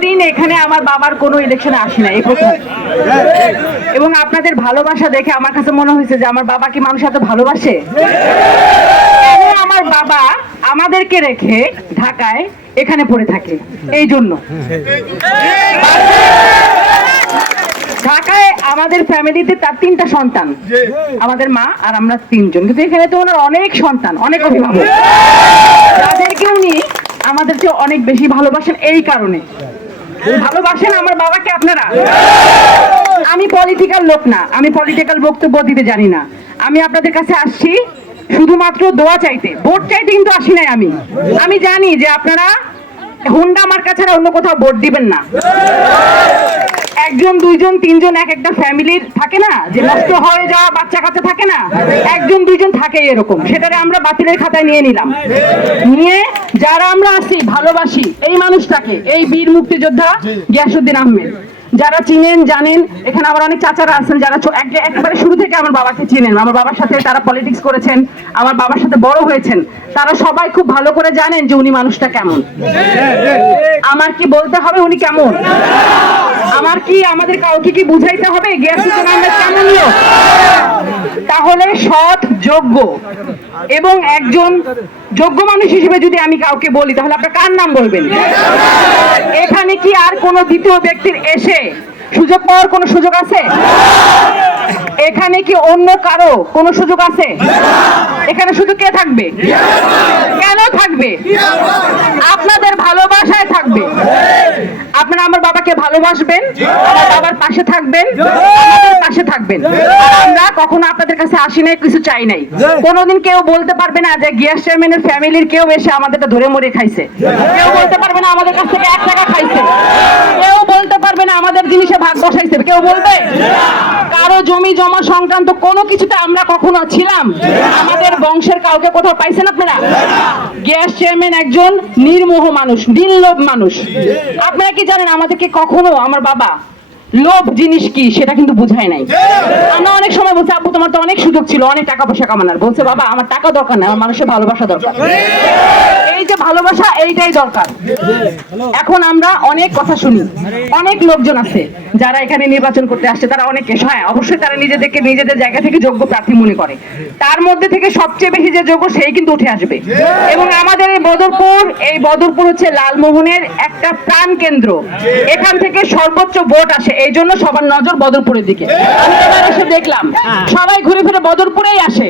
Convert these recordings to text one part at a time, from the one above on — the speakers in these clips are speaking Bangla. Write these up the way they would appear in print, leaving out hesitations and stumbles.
কোনোদিন এখানে আমার বাবার কোনো ইলেকশনে আসি না, এই প্রথম। এবং আপনাদের ভালোবাসা দেখে আমার কাছে মনে হয়েছে যে আমার বাবা কি মানুষ এত ভালোবাসে। কেন আমার বাবা আমাদেরকে রেখে ঢাকায় এখানে পড়ে থাকে, এই জন্য। ঢাকায় আমাদের ফ্যামিলিতে তার 3টা সন্তান, আমাদের মা আর আমরা 3জন, কিন্তু এখানে তো ওনার অনেক সন্তান, অনেক অভিভাবক, তাদেরকে উনি আমাদেরকে অনেক বেশি ভালোবাসেন। এই কারণে ভালোবাসেন আমার বাবাকে আপনারা। আমি পলিটিক্যাল লোক না, আমি পলিটিক্যাল বক্তব্য দিতে জানি না। আমি আপনাদের কাছে আসছি শুধুমাত্র দোয়া চাইতে, ভোট চাইতে কিন্তু আসি নাই। আমি জানি যে আপনারা হুন্ডা মার্কা ছাড়া অন্য কোথাও ভোট দিবেন না। 1জন 2জন 3জন এক একটা ফ্যামিলির থাকে না যে নষ্ট হয়ে যাওয়া বাচ্চা কাচ্চা থাকে না, 1জন 2জন থাকে এরকম, সেটারে আমরা বাতিলের খাতায় নিয়ে নিলাম। নিয়ে যারা আমরা আছি ভালোবাসি এই মানুষটাকে, এই বীর মুক্তিযোদ্ধা গিয়াসউদ্দিন আহমেদ, যারা চিনেন জানেন, এখানে আমার অনেক চাচারা আছেন যারা একেবারে শুরু থেকে আমার বাবাকে চিনেন, আমার বাবার সাথে তারা পলিটিক্স করেছেন, আমার বাবার সাথে বড় হয়েছেন, তারা সবাই খুব ভালো করে জানেন যে উনি মানুষটা কেমন। আমার কি বলতে হবে উনি কেমন? আমার কি আমাদের কাউকে কি বুঝাইতে হবে গিয়াসউদ্দিন আহমেদ কেমন লোক? তাহলে সৎ, যোগ্য এবং একজন যোগ্য মানুষ হিসেবে যদি আমি কাউকে বলি তাহলে আপনারা কার নাম বলবেন? এখানে কি আর কোন দ্বিতীয় ব্যক্তির এসে সুযোগ পাওয়ার কোন সুযোগ আছে? এখানে কি অন্য কারো কোন সুযোগ আছে? এখানে শুধু কে থাকবে? কেন থাকবে? আপনাদের ভালোবাসায় থাকবে। আপনারা আমার বাবাকে ভালোবাসবেন, আমার বাবার পাশে থাকবেন, আমাদের পাশে থাকবেন। আমরা কখনো আপনাদের কাছে আসি নাই, কিছু চাই নাই। কোনোদিন কেউ বলতে পারবে না যে গিয়াস চেয়ারম্যানের ফ্যামিলির কেউ এসে আমাদেরটা ধরে মরে খাইছে, কেউ বলতে পারবে না আমাদের কাছ থেকে 1 টাকা খাইছে, কেউ বলতে পারবে না আমাদের জিনিসে ভাগ বসাইছে, কেউ বলবে? কারো জমি জমা সংক্রান্ত কোনো কিছুতে আমরা কখনো ছিলাম? আমাদের বংশের কাউকে কোথাও পাইছেন আপনারা? গ্যাস চেয়ারম্যান একজন নির্মোহ মানুষ, নির্লোভ মানুষ। আপনারা কি জানেন আমাদেরকে কখনো আমার বাবা লোভ জিনিস কি সেটা কিন্তু বুঝায় নাই। আমরা অনেক সময় বলছি আব্বু তোমার তো অনেক সুযোগ ছিল অনেক টাকা পয়সা কামানোর, বলছে বাবা আমার টাকা দরকার না, আমার মানুষের ভালোবাসা দরকার। এই যে ভালোবাসা এইটাই দরকার। এখন আমরা অনেক কথা শুনি, অনেক লোকজন আছে যারা এখানে নির্বাচন করতে আসছে, তারা অনেকে হ্যাঁ অবশ্যই তারা নিজেদেরকে নিজেদের জায়গা থেকে যোগ্য প্রার্থী মনে করে, তার মধ্যে থেকে সবচেয়ে বেশি যে যোগ্য সেই কিন্তু উঠে আসবে। এবং আমাদের এই বদরপুর হচ্ছে লালমোহনের একটা প্রাণ কেন্দ্র, এখান থেকে সর্বোচ্চ ভোট আসে, এই জন্য সবার নজর বদরপুরের দিকে। আমি এবার এসে দেখলাম সবাই ঘুরে ফিরে বদরপুরেই আসে,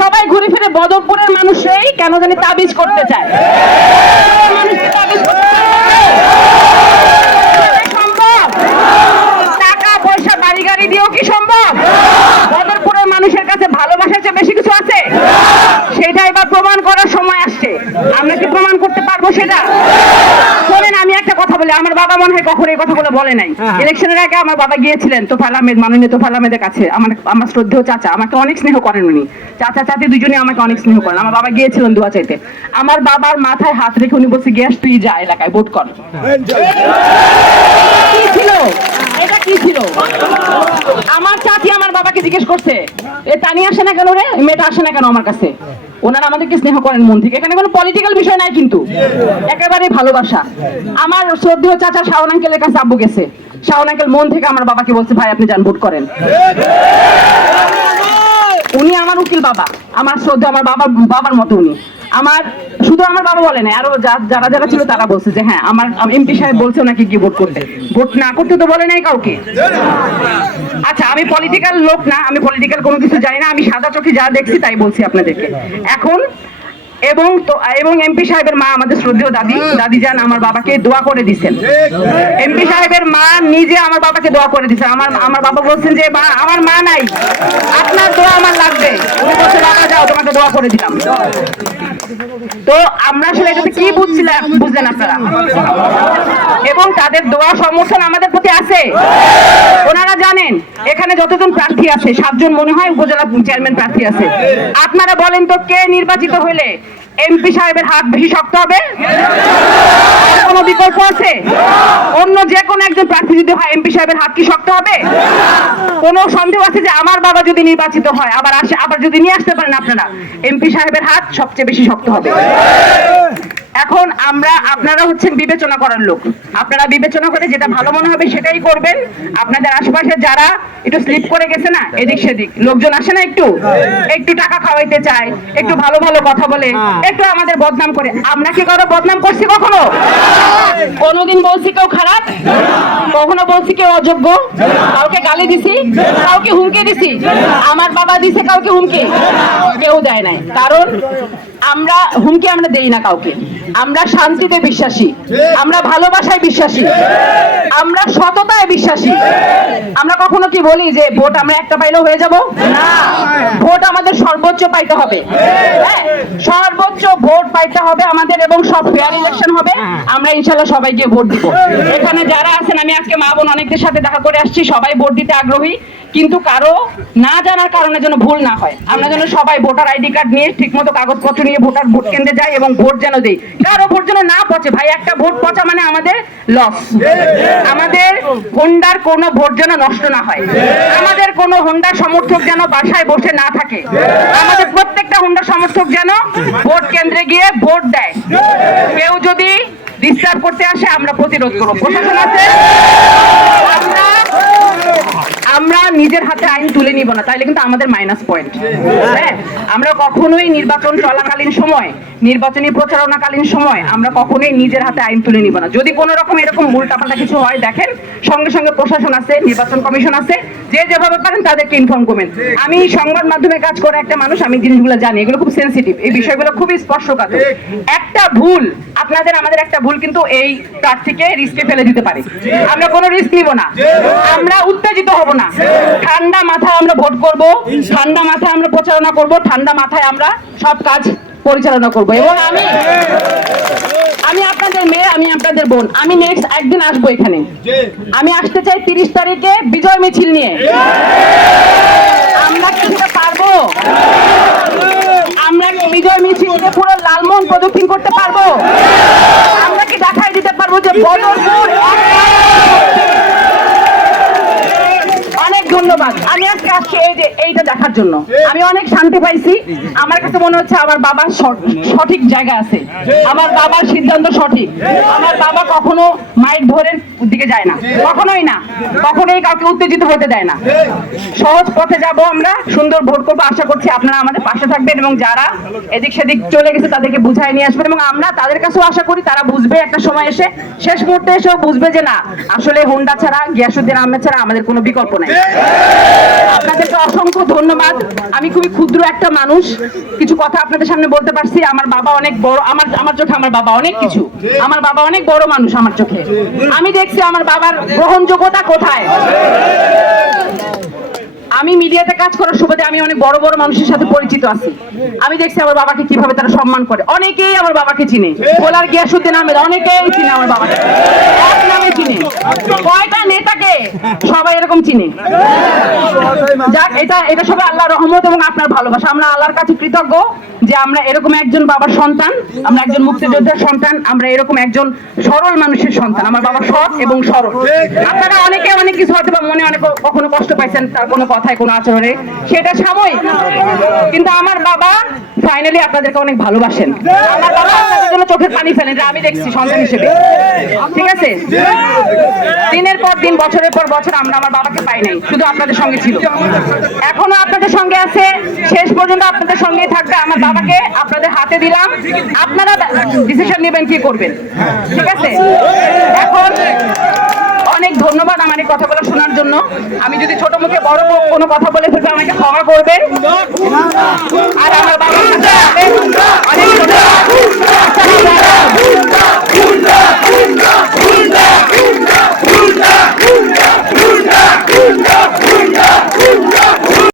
সবাই ঘুরে ফিরে বদরপুরের মানুষই কেন জানি তাবিজ করতে চায়। মানুষকে তাবিজ করতে সম্ভব? টাকা পয়সা বাড়ি গাড়ি দিয়েও কি সম্ভব? বদরপুরের মানুষের কাছে ভালোবাসার চেয়ে বেশি কিছু আছে? সেটা এবার প্রমাণ করার সময় আসছে। আমরা কি প্রমাণ করতে পারবো সেটা? শোনেন আমি একটা কথা বলি, আমার বাবা মনে হয় কখনো এই কথাগুলো বলে নাই। ইলেকশনের আগে আমার বাবা গিয়েছিলেন তোফায়েল আহমেদ, মাননীয় তোফায়েল আহমেদের কাছে। আমার শ্রদ্ধেয় চাচা আমাকে অনেক স্নেহ করেন, উনি চাচা চাচি দুজনে আমাকে অনেক স্নেহ করেন। আমার বাবা গিয়েছিলেন দোয়া চাইতে, আমার বাবার মাথায় হাত রেখে উনি বলছে গ্যাস তুই যা এলাকায় ভোট কর। কি ছিল এটা? কি ছিল? আমার চাচি আমার বাবাকে জিজ্ঞেস করছে এ তানি আসে না কেন রে, মেয়েটা আসে না কেন আমার কাছে? ওনারা আমাদেরকে স্নেহ করেন মন থেকে, এখানে কোনো পলিটিক্যাল বিষয় নাই, কিন্তু একেবারে ভালোবাসা। আমার শ্রদ্ধেয় চাচা শাওন আঙ্কেলের কাছে আব্বু গেছে, শাওন আঙ্কেল মন থেকে আমার বাবাকে বলছে ভাই আপনি যান ভোট করেন। উনি আমার উকিল বাবা, আমার শ্রদ্ধা আমার বাবার মতো উনি। আমার শুধু আমার বাবা বলে না, আরো যারা যারা ছিল তারা বলছে যে হ্যাঁ আমার এমপি সাহেব বলছে নাকি কি ভোট করতে, ভোট না করতে তো বলে নাই কাউকে। আচ্ছা আমি পলিটিক্যাল লোক না, আমি পলিটিক্যাল কোনো কিছু জানি না, আমি সাদা চোখে যা দেখছি তাই বলছি আপনাদেরকে এখন। এবং এমপি সাহেবের মা আমাদের শ্রদ্ধেয় দাদি যান আমার বাবাকে দোয়া করে দিচ্ছেন। এমপি সাহেবের মা নিজে আমার বাবাকে দোয়া করে দিচ্ছেন। আমার বাবা বলছেন যে আমার মা নাই, আপনার দোয়া আমার লাগবে। উনি বলছে বাবা যাও তোমাকে দোয়া করে দিলাম। তো আমরা আসলে এটাতে কি বুঝলেন আপনারা? এবং তাদের দোয়া সমর্থন আমাদের প্রতি আছে। ওনারা জানেন এখানে যতজন প্রার্থী আছে 7 জন মনে হয় উপজেলা চেয়ারম্যান প্রার্থী আছে। আপনারা বলেন তো কে নির্বাচিত হলে এমপি সাহেবের হাত বেশি শক্ত হবে? কোনো বিকল্প আছে? অন্য যে কোনো একজন প্রার্থী যদি হয় এমপি সাহেবের হাত কি শক্ত হবে? কোনো সন্দেহ আছে যে আমার বাবা যদি নির্বাচিত হয় আবার যদি নিয়ে আসতে পারেন আপনারা, এমপি সাহেবের হাত সবচেয়ে বেশি শক্ত হবে। এখন আপনারা হচ্ছেন বিবেচনা করার লোক, আপনারা বিবেচনা করে যেটা ভালো মনে হবে সেটাই করবেন। আপনাদের আশেপাশে যারা একটু স্লিপ করে গেছে না, এদিক সেদিক লোকজন আসে না, একটু একটু টাকা খাওয়াইতে চায়, একটু ভালো ভালো কথা বলে, একটু আমাদের বদনাম করে। আমরা কি কারো বদনাম করছি কখনো? কোনোদিন বলছি কেউ খারাপ? কখনো বলছি কেউ অযোগ্য? কাউকে গালি দিছি? কাউকে হুমকি দিছি? আমার বাবা দিছে কাউকে হুমকি? কেউ দেয় নাই। কারণ আমরা হুমকি আমরা দেই না কাউকে। আমরা শান্তিতে বিশ্বাসী, আমরা ভালোবাসায় বিশ্বাসী, আমরা সততায় বিশ্বাসী। আমরা কখনো কি বলি যে ভোট আমরা একটা পাইলেও হয়ে যাব? না, ভোট আমাদের সর্বোচ্চ পাইতে হবে। হ্যাঁ, সর্বোচ্চ ভোট পাইতে হবে আমাদের, এবং সব ফেয়ার ইলেকশন হবে। আমরা ইনশাল্লাহ সবাই গিয়ে ভোট দিব। এখানে যারা আছেন, আমি আজকে মা বোন অনেকদের সাথে দেখা করে আসছি, সবাই ভোট দিতে আগ্রহী, কিন্তু কারো না জানার কারণে যেন ভুল না হয়। আমরা যেন সবাই ভোটার আইডি কার্ড নিয়ে ঠিকমতো কাগজপত্র নিয়ে ভোট কেন্দ্রে যাই এবং ভোট যেন দেই। কারো ভোট যেন না পচে। ভাই, একটা ভোট পচা মানে আমাদের লস। আমাদের হোন্ডার কোনো ভোট যেন নষ্ট না হয়, আমাদের কোনো হোন্ডা সমর্থক যেন বাসায় বসে না থাকে, আমাদের প্রত্যেকটা হোন্ডা সমর্থক যেন ভোট কেন্দ্রে গিয়ে ভোট দেয়। কেউ যদি ডিস্টার্ব করতে আসে আমরা প্রতিরোধ করব। প্রশাসন আছে, আমরা নিজের হাতে আইন তুলে নিব না, তাইলে কিন্তু আমাদের মাইনাস পয়েন্ট। হ্যাঁ, আমরা কখনোই নির্বাচন চলাকালীন সময়, নির্বাচনী প্রচারণাকালীন সময় আমরা কখনোই নিজের হাতে আইন তুলে নিব না। যদি কোনো রকম এরকম উল্টাপাল্টা কিছু হয়, দেখেন সঙ্গে সঙ্গে প্রশাসন আছে, নির্বাচন কমিশন আছে, যে যেভাবে পারেন তাদেরকে ইনফর্ম করবেন। আমি সংবাদ মাধ্যমে কাজ করে একটা মানুষ, আমি জিনিসগুলো জানি, এগুলো খুব সেন্সিটিভ, এই বিষয়গুলো খুবই স্পর্শকাতর। একটা ভুল, আপনাদের আমাদের একটা ভুল কিন্তু এই প্রার্থীকে রিস্কে ফেলে দিতে পারে। আমরা কোনো রিস্ক নিব না, আমরা উত্তেজিত হব না, ঠান্ডা মাথায় আমরা ভোট করব, ঠান্ডা মাথায় আমরা প্রচারণা করব, ঠান্ডা মাথায় আমরা সব কাজ পরিচালনা করব। এবং আমি আপনাদের মেয়ে, আমি আপনাদের বোন, আমি নেক্সট একদিন আসবো এখানে। আমি আসতে চাই 30 তারিখে বিজয় মিছিল নিয়ে। আমরা কি সেটা পারবো? আমরা কি বিজয় মিছিলকে পুরো লালমোহন প্রদক্ষিণ করতে পারবো? আমরা কি দেখাই দিতে পারবো যে বদরপুর? অনেক ধন্যবাদ। আমি আজকে আসছি এইটা দেখার জন্য। আমি অনেক শান্তি পাইছি। আমার কাছে মনে হচ্ছে আমার বাবা সঠিক জায়গা আছে, আমার বাবার সিদ্ধান্ত সঠিক। আমার বাবা কখনো মাইক ধরে দিকে যায় না, কখনোই না, কখনোই কাউকে উত্তেজিত হতে দেয় না। সহজ পথে যাব, আমরা সুন্দর ভোট করবো। আশা করছি আপনারা আমাদের পাশে থাকবেন, এবং যারা এদিক সেদিক চলে গেছে তাদেরকে বুঝাই নিয়ে আসবেন। এবং আমরা তাদের কাছেও আশা করি তারা বুঝবে, একটা সময় এসে, শেষ মুহূর্তে এসেও বুঝবে যে না, আসলে হোন্ডা ছাড়া, গিয়াসউদ্দিন আহমেদ ছাড়া আমাদের কোনো বিকল্প নেই। আপনাদেরকে অসংখ্য ধন্যবাদ। আমি খুবই ক্ষুদ্র একটা মানুষ, কিছু কথা আপনাদের সামনে বলতে পারছি। আমার বাবা অনেক বড়, আমার চোখে আমার বাবা অনেক কিছু, আমার বাবা অনেক বড় মানুষ আমার চোখে। আমি দেখছি আমার বাবার গ্রহণযোগ্যতা কোথায়। আমি মিডিয়াতে কাজ করার সুবাদে আমি অনেক বড় বড় মানুষের সাথে পরিচিত আছি। আমি দেখছি আমার বাবাকে কিভাবে তারা সম্মান করে। অনেকেই আমার বাবাকে চিনে, ভোলার গিয়াসউদ্দিন আহমেদ অনেকেই চিনে আমার বাবাকে, এক নামে চিনে। কয়টা নেতাকে সবাই এরকম চিনে। যাক, এটা সবাই আল্লাহর রহমত এবং আপনার ভালোবাসা। আমরা আল্লাহর কাছে কৃতজ্ঞ যে আমরা এরকম একজন বাবার সন্তান, আমরা একজন মুক্তিযোদ্ধার সন্তান, আমরা এরকম একজন সরল মানুষের সন্তান। আমার বাবা সৎ এবং সরল। আপনারা অনেকে অনেক কিছু হয়তো বা মনে অনেক কখনো কষ্ট পাইছেন তার কোনো কথায়, কোনো আচরণে, সেটা সাময়িক। কিন্তু আমার বাবা ফাইনালি আপনাদেরকে অনেক ভালোবাসেন। আমার বাবা আপনাদের জন্য চোখের পানি ফেলেন, আমি দেখছি সন্তান হিসেবে। ঠিক আছে, দিনের পর দিন, বছরের পর বছর আমরা আমার বাবাকে পাই নাই, শুধু আপনাদের সঙ্গে ছিল, এখনো আপনাদের সঙ্গে আছে, শেষ পর্যন্ত আপনাদের সঙ্গেই থাকবে। আমার বাবাকে আপনাদের হাতে দিলাম, আপনারা ডিসিশন নেবেন কি করবেন। ঠিক আছে, এখন অনেক ধন্যবাদ আমার এই কথাগুলো শোনার জন্য। আমি যদি ছোট মুখে বড় কোনো কথা বলে ফেলবো আমাকে ক্ষমা করবেন। আর আমার বাবার